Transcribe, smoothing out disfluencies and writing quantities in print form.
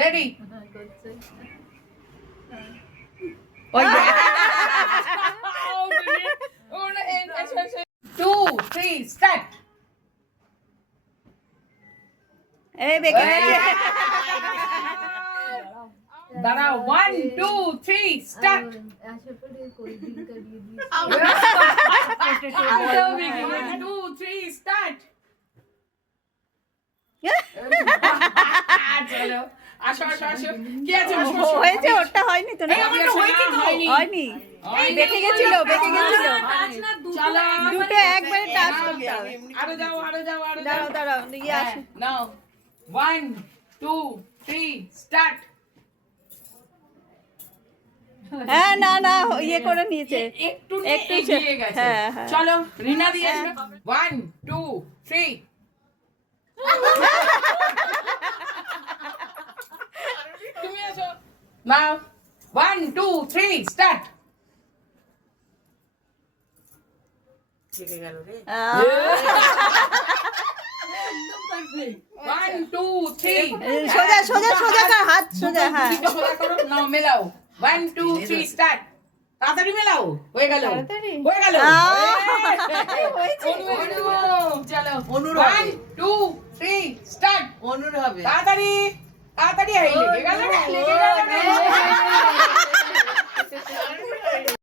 Ready ওই যে। 2 3 start এই বেঁকে গেছে। দাঁড়াও 1 2 3 স্টার্ট আশা করি কোল্ড ড্রিঙ্ক কারিয়ে দিয়েছি 1 2 3 স্টার্ট চলো আসো আসো আসো কি আছে আসো আসো হয়েছে, ওটা হয়নি তো না? এই আমারটা হয়েছে তো হয়নি, বেঁকে গেছিল, বেঁকে গেছিল। চলো দুটো একবারে টাচ করতে হবে। আরো যাও আরো যাও আরো যাও দাঁড়াও দাঁড়াও, ইয়ে আসো। নাও 1 2 3 স্টার্ট হ্যাঁ, না না, ইয়ে করে নিয়েছে। একটু একটু এগিয়ে গেছে হ্যাঁ, হ্যাঁ। চলো রিনা দিয়ে 1 2 3 তুমি আসো নাও 1 2 3 স্টার্ট আহ, 1 2 3 সোজা সোজা সোজা কর, হাত সোজা, হ্যাঁ। সোজা করো নাও মেলাও 1 2 3 স্টার্ট তাড়াতাড়ি মেলাও হয়ে গেল তাড়াতাড়ি? হয়ে গেল হয়েছে। চলো অনুর 1 2 3 স্টার্ট অনুর হবে তাড়াতাড়ি তাড়াতাড়ি লেগে গেল রে লেগে গেল রে